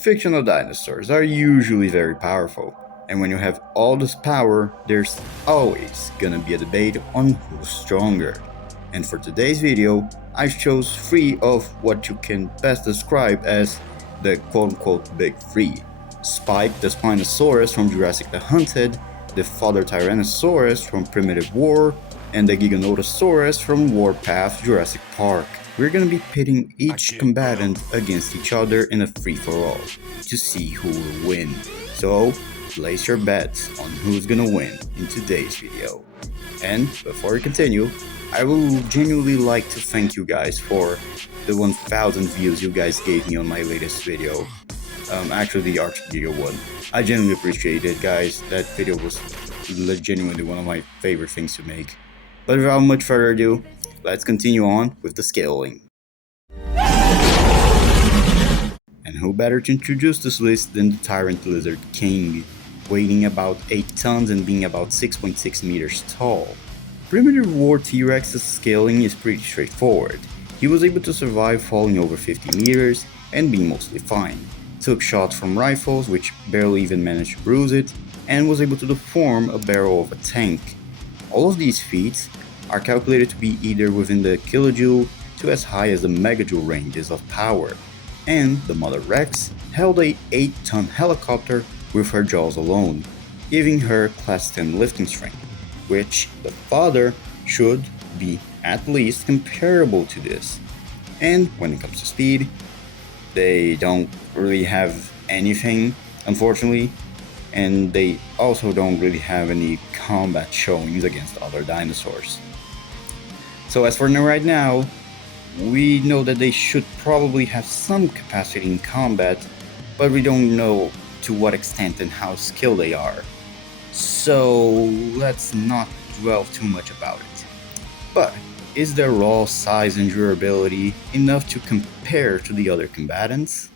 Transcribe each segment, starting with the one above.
Fictional dinosaurs are usually very powerful, and when you have all this power, there's always gonna be a debate on who's stronger. And for today's video, I chose 3 of what you can best describe as the quote-unquote big 3. Spike the Spinosaurus from Jurassic the Hunted, the father Tyrannosaurus from Primitive War, and the Giganotosaurus from Warpath Jurassic Park. We're gonna be pitting each combatant against each other in a free-for-all to see who will win. So, place your bets on who's gonna win in today's video. And before we continue, I will genuinely like to thank you guys for the 1000 views you guys gave me on my latest video. Actually the Arch video one. I genuinely appreciate it, guys. That video was genuinely one of my favorite things to make. But without much further ado, let's continue on with the scaling. And who better to introduce this list than the Tyrant Lizard King, weighing about 8 tons and being about 6.6 meters tall. Primitive War T-Rex's scaling is pretty straightforward. He was able to survive falling over 50 meters and being mostly fine. Took shots from rifles which barely even managed to bruise it, and was able to deform a barrel of a tank. All of these feats are calculated to be either within the kilojoule to as high as the megajoule ranges of power, and the mother Rex held a 8-ton helicopter with her jaws alone, giving her class 10 lifting strength, which the father should be at least comparable to this. And when it comes to speed, they don't really have anything, unfortunately, and they also don't really have any combat showings against other dinosaurs. So as for now, right now, we know that they should probably have some capacity in combat, but we don't know to what extent and how skilled they are. So let's not dwell too much about it. But is their raw size and durability enough to compare to the other combatants?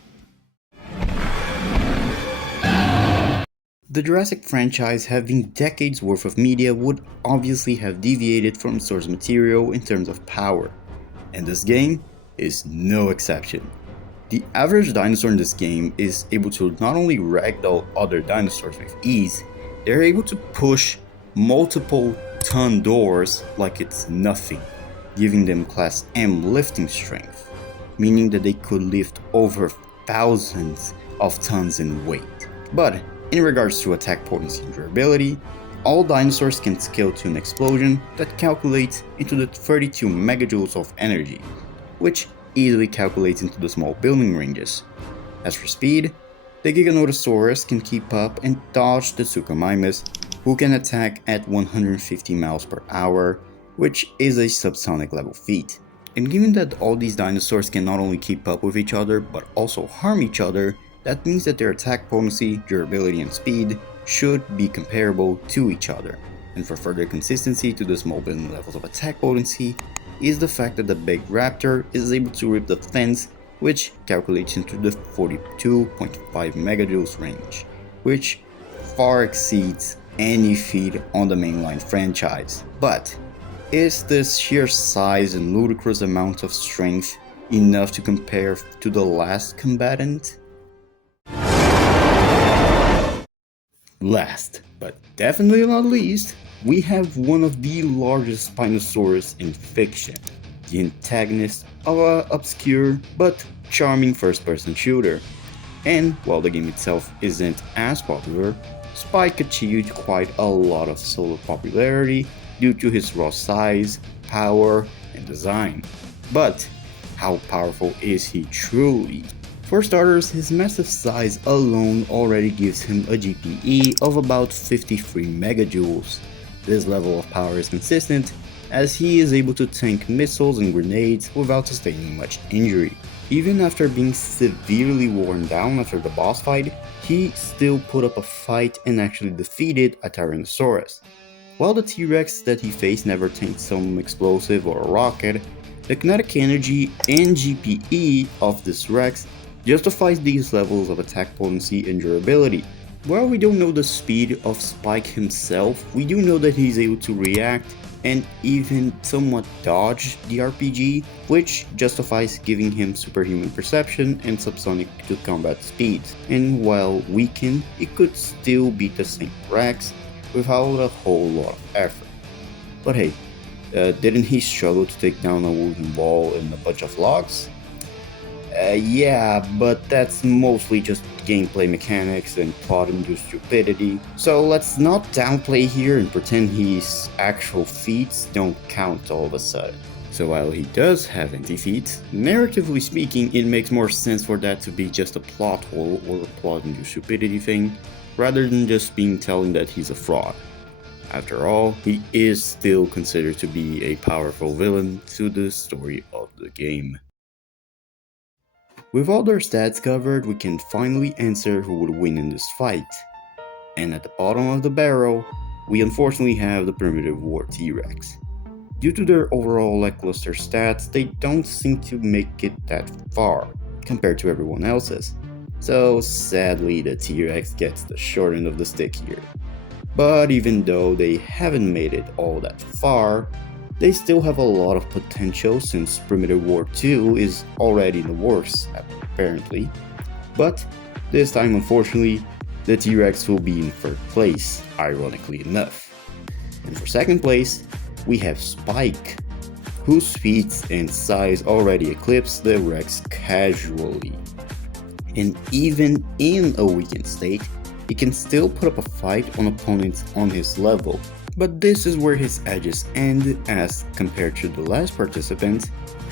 The Jurassic franchise, having decades worth of media, would obviously have deviated from source material in terms of power, and this game is no exception. The average dinosaur in this game is able to not only ragdoll other dinosaurs with ease, they're able to push multiple ton doors like it's nothing, giving them class M lifting strength, meaning that they could lift over thousands of tons in weight. But in regards to attack potency and durability, all dinosaurs can scale to an explosion that calculates into the 32 megajoules of energy, which easily calculates into the small building ranges. As for speed, the Giganotosaurus can keep up and dodge the Suchomimus, who can attack at 150 miles per hour, which is a subsonic level feat. And given that all these dinosaurs can not only keep up with each other but also harm each other, that means that their attack potency, durability, and speed should be comparable to each other. And for further consistency to the small building levels of attack potency is the fact that the big raptor is able to rip the fence, which calculates into the 42.5 megajoules range, which far exceeds any feat on the mainline franchise. But is this sheer size and ludicrous amount of strength enough to compare to the last combatant? Last, but definitely not least, we have one of the largest Spinosaurus in fiction, the antagonist of an obscure but charming first-person shooter. And while the game itself isn't as popular, Spike achieved quite a lot of solo popularity due to his raw size, power, and design. But how powerful is he truly? For starters, his massive size alone already gives him a GPE of about 53 megajoules. This level of power is consistent as he is able to tank missiles and grenades without sustaining much injury. Even after being severely worn down after the boss fight, he still put up a fight and actually defeated a Tyrannosaurus. While the T-Rex that he faced never tanked some explosive or a rocket, the kinetic energy and GPE of this Rex justifies these levels of attack potency and durability. While we don't know the speed of Spike himself, we do know that he's able to react and even somewhat dodge the RPG, which justifies giving him superhuman perception and subsonic to combat speed. And while weakened, it could still beat the same Rex without a whole lot of effort. But hey, didn't he struggle to take down a wooden wall and a bunch of logs? Yeah, but that's mostly just gameplay mechanics and plot-induced stupidity, so let's not downplay here and pretend his actual feats don't count all of a sudden. So while he does have anti-feats, narratively speaking, it makes more sense for that to be just a plot hole or a plot-induced stupidity thing, rather than just being telling that he's a fraud. After all, he is still considered to be a powerful villain to the story of the game. With all their stats covered, we can finally answer who would win in this fight. And at the bottom of the barrel, we unfortunately have the Primitive War T-Rex. Due to their overall lackluster stats, they don't seem to make it that far, compared to everyone else's. So sadly, the T-Rex gets the short end of the stick here. But even though they haven't made it all that far, they still have a lot of potential since Primitive War 2 is already in the works, apparently. But this time, unfortunately, the T-Rex will be in third place, ironically enough. And for second place, we have Spike, whose feats and size already eclipse the Rex casually. And even in a weakened state, he can still put up a fight on opponents on his level. But this is where his edges end as compared to the last participant,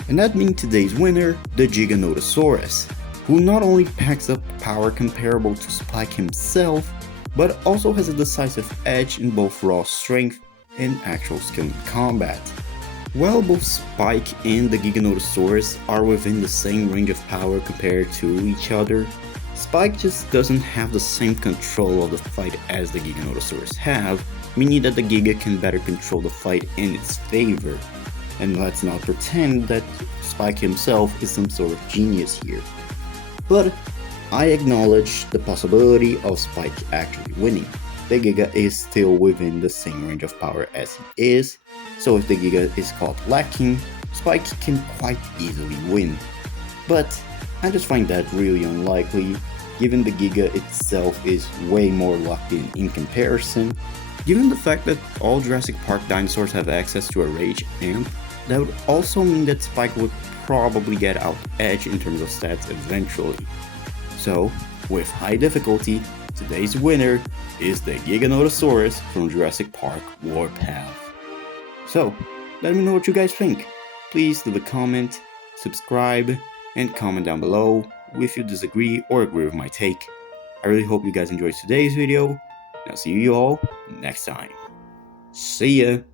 and that means today's winner, the Giganotosaurus, who not only packs up power comparable to Spike himself, but also has a decisive edge in both raw strength and actual skill in combat. While both Spike and the Giganotosaurus are within the same range of power compared to each other, Spike just doesn't have the same control of the fight as the Giganotosaurus have, meaning that the Giga can better control the fight in its favor. And let's not pretend that Spike himself is some sort of genius here. But I acknowledge the possibility of Spike actually winning. The Giga is still within the same range of power as he is, so if the Giga is caught lacking, Spike can quite easily win. But I just find that really unlikely, given the Giga itself is way more locked in comparison. Given the fact that all Jurassic Park dinosaurs have access to a rage amp, that would also mean that Spike would probably get out edge in terms of stats eventually. So, with high difficulty, today's winner is the Giganotosaurus from Jurassic Park Warpath. So, let me know what you guys think. Please leave a comment, subscribe, and comment down below if you disagree or agree with my take. I really hope you guys enjoyed today's video, and I'll see you all next time. See ya!